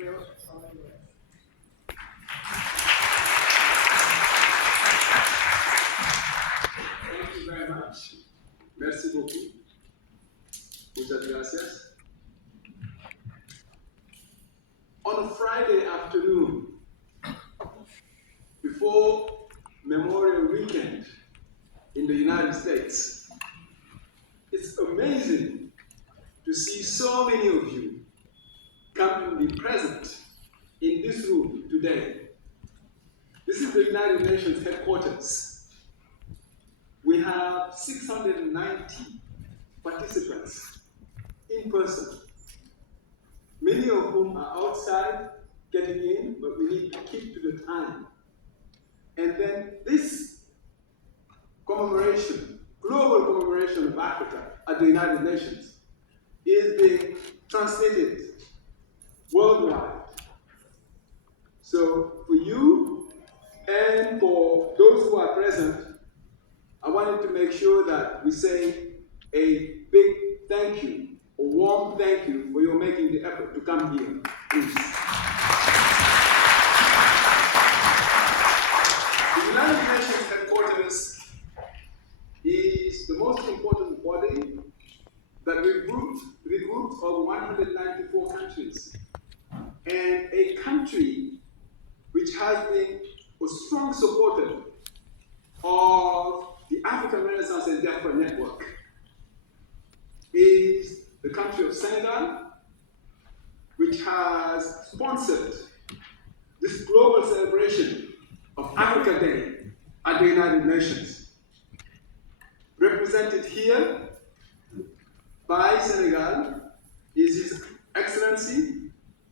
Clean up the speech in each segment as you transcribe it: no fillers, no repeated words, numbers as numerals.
Thank you very much. Merci beaucoup. Muchas gracias. On a Friday afternoon, before Memorial Weekend in the United States, it's amazing to see so many of you come and be present in this room today. This is the United Nations headquarters. We have 690 participants in person, many of whom are outside getting in, but we need to keep to the time. And then this commemoration, global commemoration of Africa at the United Nations, is being translated worldwide. So for you and for those who are present, I wanted to make sure that we say a big thank you, a warm thank you for your making the effort to come here, please. The United Nations headquarters is the most important body that regroups over 194 countries. And a country which has been a strong supporter of the African Renaissance and Diaspora Network is the country of Senegal, which has sponsored this global celebration of Africa Day at the United Nations. Represented here by Senegal is His Excellency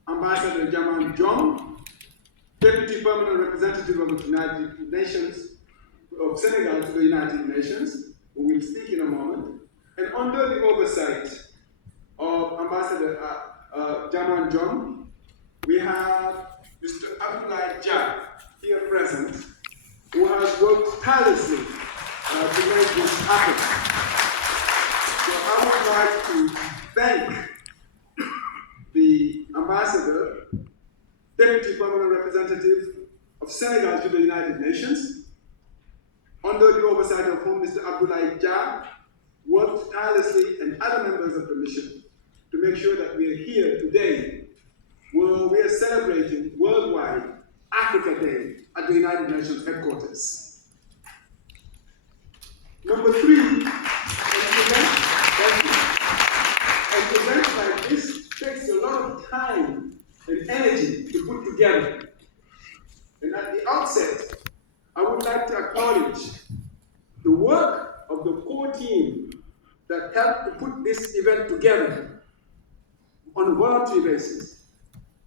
Ambassador Jaman Jong, Deputy Permanent Representative of the United Nations of Senegal to the United Nations, who will speak in a moment, and under the oversight of Ambassador Jaman Jong, we have Mr. Abdoulaye Dia here present, who has worked tirelessly to make this happen. So I would like to thank the Ambassador, Deputy Permanent Representative of Senegal to the United Nations, under the oversight of whom Mr. Abdoulaye Dia worked tirelessly, and other members of the mission, to make sure that we are here today, where we are celebrating worldwide Africa Day at the United Nations headquarters. Number three, an event like this takes a lot of time and energy to put together. And at the outset, I would like to acknowledge the work of the core team that helped to put this event together on a voluntary basis.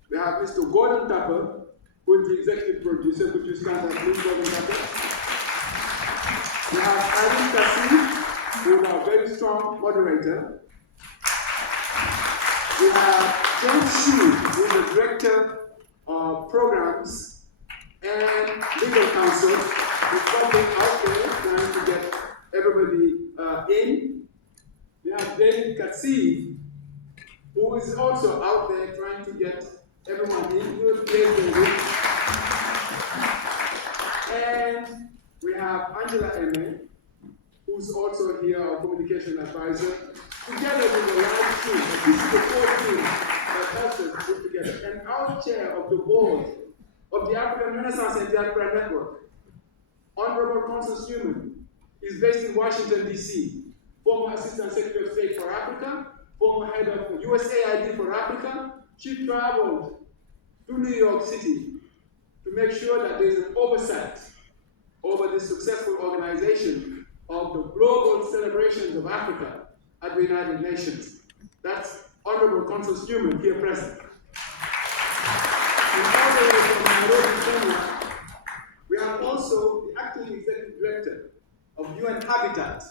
We have Mr. Gordon Tapper, who is the executive producer. Could you stand up, please, Gordon Tapper? We have Irene Kassim, who is our very strong moderator. We have John Shu, who is the director of programs and legal counsel, who's probably out there trying to get everybody in. We have David Katsi, who is also out there trying to get everyone in. And we have Angela Eme, who's also here, our communication advisor, together with the live team. This is the core team that helps us put together. And our chair of the board of the African Renaissance and Diaspora Network, Honorable Constance Newman, is based in Washington, D.C., former Assistant Secretary of State for Africa, former head of USAID for Africa. She traveled to New York City to make sure that there is an oversight over the successful organization of the global celebrations of Africa at the United Nations. That's Honorable Constance Newman here present. And all the way from Nairobi, Kenya, we have also the acting executive director of UN Habitat,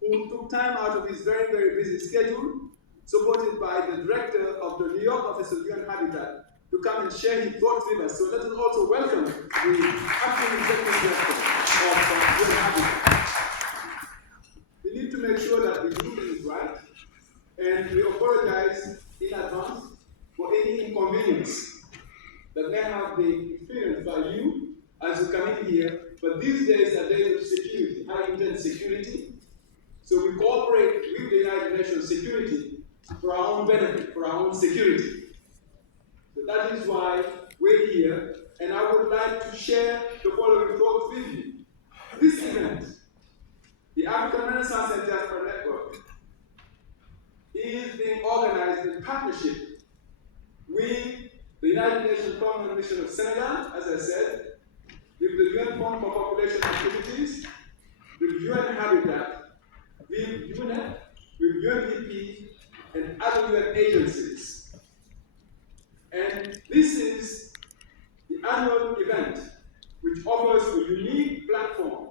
who took time out of his very, very busy schedule, supported by the director of the New York office of UN Habitat, to come and share his thoughts with us. So let us also welcome the acting executive director of UN Habitat. We need to make sure that we do things right, and we apologize in advance for any inconvenience things that may have been experienced by you as you come in here, but these days are days of security, high intense security. So we cooperate with the United Nations security for our own benefit, for our own security. So that is why we're here, and I would like to share the following thoughts with you. This event, the African Renaissance and Diaspora Network, is being organized in partnership with the United Nations Permanent Mission of Senegal, as I said, with the UN Fund for Population Activities, with UN Habitat, with UNEP, with UNDP, and other UN agencies. And this is the annual event which offers a unique platform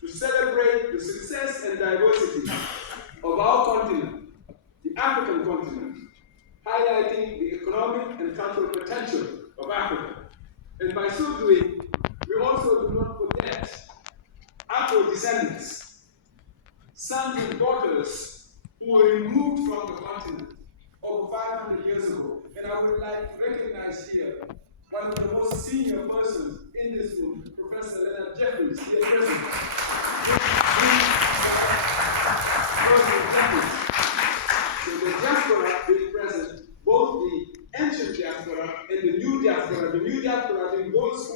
to celebrate the success and diversity of our continent, the African continent, highlighting the economic and cultural potential of Africa. And by so doing, we also do not forget Afro-descendants, sons and daughters who were removed from the continent over 500 years ago. And I would like to recognize here one of the most senior persons in this room, Professor Leonard Jeffries, here present. So the diaspora being present, both the ancient diaspora and the new diaspora being those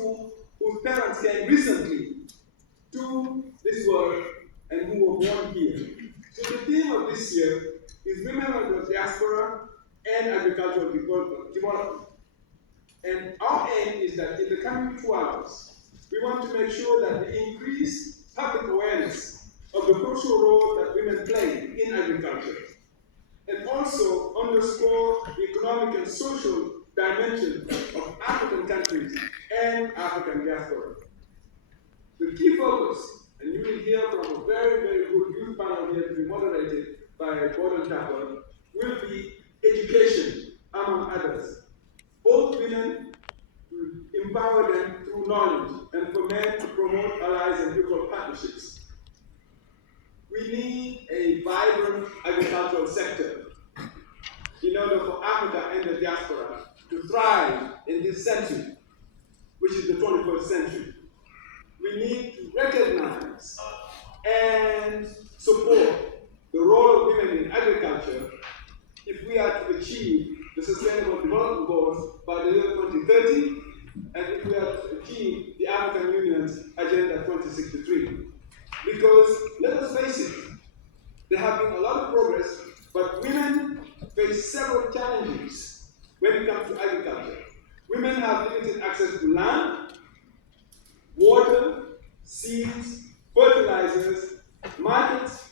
whose parents came recently to this world and who were born here. So the theme of this year is Women of the Diaspora and Agricultural Development. And our aim is that in the coming 2 hours, we want to make sure that we increase public awareness of the crucial role that women play in agriculture, and also underscore the economic and social dimension of African countries and African diaspora. The key focus, and you will hear from a very, very good youth panel here to be moderated by Gordon Tapper, will be education, among others. Both women to empower them through knowledge, and for men to promote allies and equal partnerships. We need a vibrant agricultural sector in order for Africa and the diaspora to thrive in this century, which is the 21st century. We need to recognize and support the role of women in agriculture if we are to achieve the Sustainable Development Goals by the year 2030, and if we are to achieve the African Union's Agenda 2063. Because, let us face it, there have been a lot of progress, but women face several challenges when it comes to agriculture. Women have limited access to land, water, seeds, fertilizers, markets,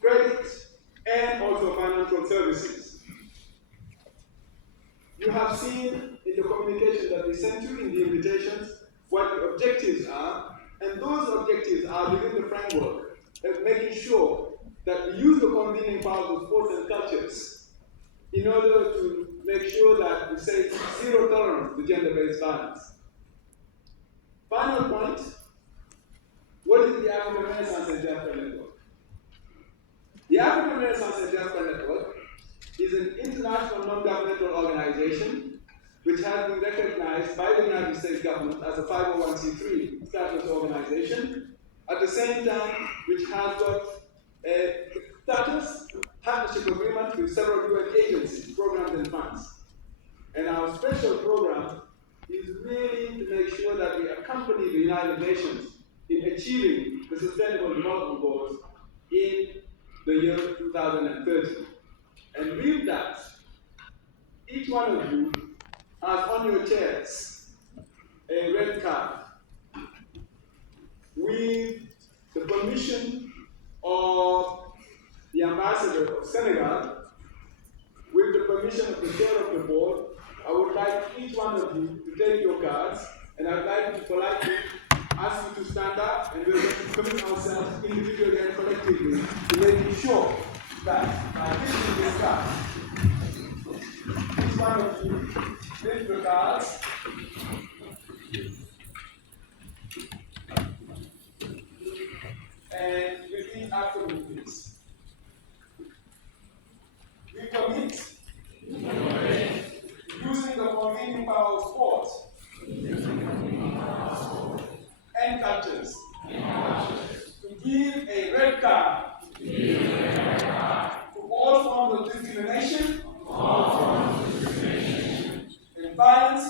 credit, and also financial services. You have seen in the communication that we sent you in the invitations what the objectives are, and those objectives are within the framework of making sure that we use the convening powers of sports and cultures in order to make sure that we say zero tolerance to gender-based violence. Final point, what is the African Renaissance and Diaspora Network? The African Renaissance and Diaspora Network is an international non-governmental organization which has been recognized by the United States government as a 501c3 status organization, at the same time which has got a status partnership agreement with several UN agencies, programs, and funds. And our special program is really to make sure that we accompany the United Nations in achieving the Sustainable Development Goals in the year 2030. And with that, each one of you has on your chairs a red card with the permission of the ambassador of Senegal, with the permission of the chair of the board. I would like each one of you to take your cards, and I'd like to politely ask you to stand up, and we're going to commit ourselves individually and collectively to making sure that by taking this card, each one of you take your cards. And repeat after me, please. We commit using the convening in power sports and cultures. To give a red card to all forms of discrimination and violence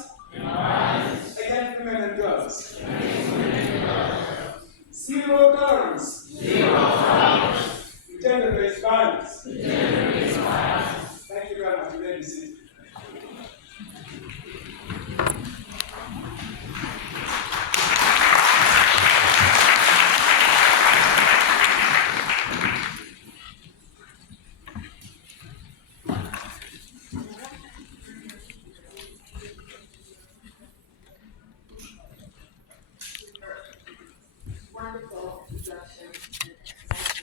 against women and girls. Zero tolerance to gender-based violence.